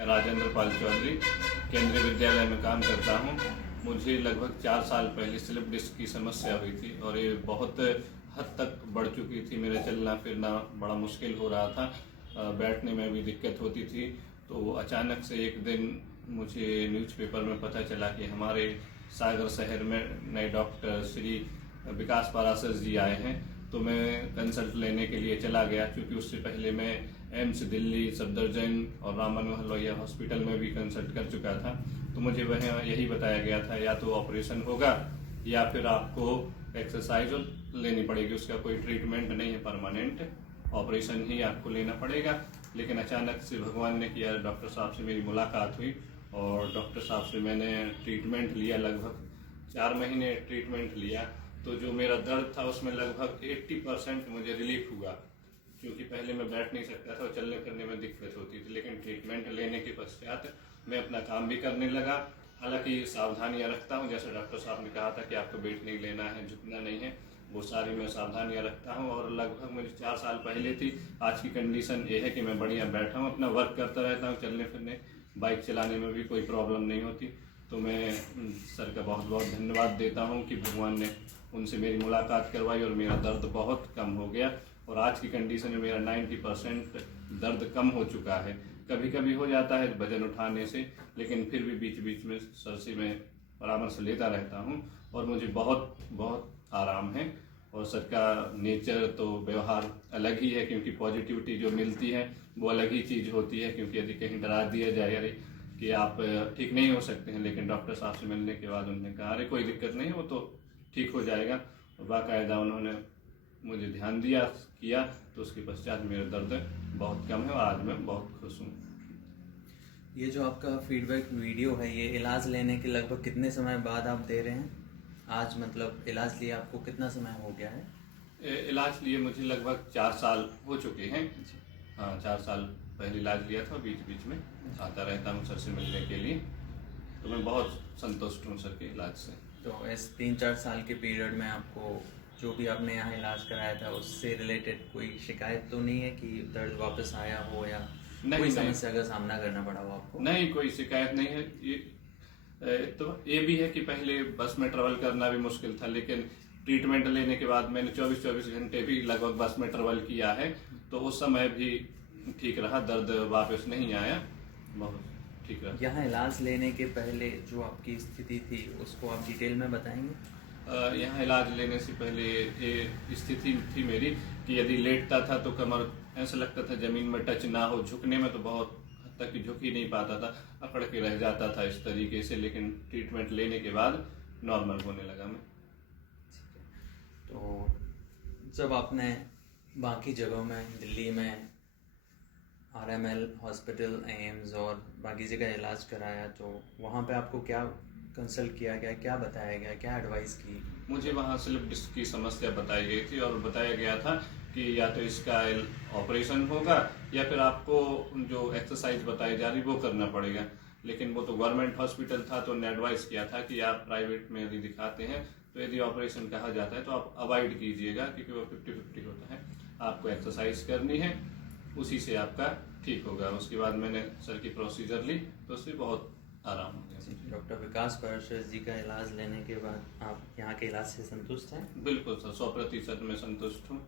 राजेंद्र पाल चौधरी केंद्रीय विद्यालय में काम करता हूँ। मुझे लगभग 4 साल पहले स्लिप डिस्क की समस्या हुई थी और ये बहुत हद तक बढ़ चुकी थी। मेरा चलना फिरना बड़ा मुश्किल हो रहा था, बैठने में भी दिक्कत होती थी। तो अचानक से एक दिन मुझे न्यूज़पेपर में पता चला कि हमारे सागर शहर में नए डॉक्टर श्री विकास पाराशर जी आए हैं। तो मैं कंसल्ट लेने के लिए चला गया, क्योंकि उससे पहले मैं एम्स दिल्ली, सफदरजंग और राम मनोहर लोहिया हॉस्पिटल में भी कंसल्ट कर चुका था। तो मुझे वह यही बताया गया था, या तो ऑपरेशन होगा या फिर आपको एक्सरसाइज लेनी पड़ेगी। उसका कोई ट्रीटमेंट नहीं है परमानेंट, ऑपरेशन ही आपको लेना पड़ेगा। लेकिन अचानक से भगवान ने किया, डॉक्टर साहब से मेरी मुलाकात हुई और डॉक्टर साहब से मैंने ट्रीटमेंट लिया। लगभग 4 महीने ट्रीटमेंट लिया। तो जो मेरा दर्द था उसमें लगभग 80% मुझे रिलीफ हुआ, क्योंकि पहले मैं बैठ नहीं सकता था और चलने फिरने में दिक्कत होती थी। लेकिन ट्रीटमेंट लेने के पश्चात मैं अपना काम भी करने लगा। हालांकि सावधानियां रखता हूं, जैसे डॉक्टर साहब ने कहा था कि आपको वेट नहीं लेना है, झुकना नहीं है, वो सारी मैं सावधानियां रखता हूं। और लगभग मुझे 4 साल पहले थी। आज की कंडीशन ये है कि मैं बढ़िया बैठा हूँ, अपना वर्क करता रहता हूँ, चलने फिरने बाइक चलाने में भी कोई प्रॉब्लम नहीं होती। तो मैं सर का बहुत बहुत धन्यवाद देता हूँ कि भगवान ने उनसे मेरी मुलाकात करवाई और मेरा दर्द बहुत कम हो गया। और आज की कंडीशन में मेरा 90% दर्द कम हो चुका है। कभी कभी हो जाता है वजन उठाने से, लेकिन फिर भी बीच बीच में सर से मैं परामर्श लेता रहता हूँ और मुझे बहुत बहुत आराम है। और सर का नेचर तो व्यवहार अलग ही है, क्योंकि पॉजिटिविटी जो मिलती है वो अलग ही चीज़ होती है। क्योंकि यदि कहीं डरा दिया जाए अरे कि आप ठीक नहीं हो सकते हैं, लेकिन डॉक्टर साहब से मिलने के बाद उन्होंने कहा अरे कोई दिक्कत नहीं, वो तो ठीक हो जाएगा। और बाकायदा उन्होंने मुझे ध्यान दिया किया, तो उसके पश्चात मेरा दर्द बहुत कम है और आज मैं बहुत खुश हूँ। ये जो आपका फीडबैक वीडियो है, ये इलाज लेने के लगभग कितने समय बाद आप दे रहे हैं? आज मतलब इलाज लिए आपको कितना समय हो गया है? इलाज लिए मुझे लगभग 4 साल हो चुके हैं। हाँ, 4 साल पहले इलाज लिया था, बीच बीच में आता रहता हूँ सर से मिलने के लिए। तो मैं बहुत संतुष्ट हूँ सर के इलाज से। तो इस 3-4 साल के पीरियड में आपको जो भी आपने यहाँ इलाज कराया था उससे रिलेटेड कोई शिकायत तो नहीं है कि दर्द वापस आया हो या कोई समस्या का सामना करना पड़ा हो आपको? नहीं, कोई शिकायत नहीं है। तो ये भी है कि पहले बस में ट्रेवल करना भी मुश्किल था, लेकिन ट्रीटमेंट लेने के बाद मैंने 24-24 घंटे भी लगभग बस में ट्रेवल किया है। तो उस समय भी ठीक रहा, दर्द वापस नहीं आया, बहुत ठीक रहा। यहाँ इलाज लेने के पहले जो आपकी स्थिति थी उसको आप डिटेल में बताएंगे? यहाँ इलाज लेने से पहले ये स्थिति थी मेरी कि यदि लेटता था तो कमर ऐसा लगता था जमीन में टच ना हो, झुकने में तो बहुत हद तक झुक ही नहीं पाता था, अकड़ के रह जाता था इस तरीके से। लेकिन ट्रीटमेंट लेने के बाद नॉर्मल होने लगा मैं। तो जब आपने बाकी जगहों में, दिल्ली में RML हॉस्पिटल, एम्स और बाकी जगह इलाज कराया, तो वहाँ पे आपको क्या कंसल्ट किया गया, क्या बताया गया, क्या एडवाइस की? मुझे वहाँ स्लिप डिस्क की समस्या बताई गई थी और बताया गया था कि या तो इसका ऑपरेशन होगा या फिर आपको जो एक्सरसाइज बताई जा रही वो करना पड़ेगा। लेकिन वो तो गवर्नमेंट हॉस्पिटल था, तो उन्होंने एडवाइस किया था कि आप प्राइवेट में यदि दिखाते हैं तो यदि ऑपरेशन कहा जाता है तो आप अवॉइड कीजिएगा, क्योंकि वो 50-50 होता है। आपको एक्सरसाइज करनी है, उसी से आपका ठीक होगा। उसके बाद मैंने सर की प्रोसीजर ली तो उससे बहुत आराम हो गया। डॉक्टर विकास पाराशर जी का इलाज लेने के बाद आप यहाँ के इलाज से संतुष्ट हैं? बिल्कुल सर, 100% मैं संतुष्ट हूँ।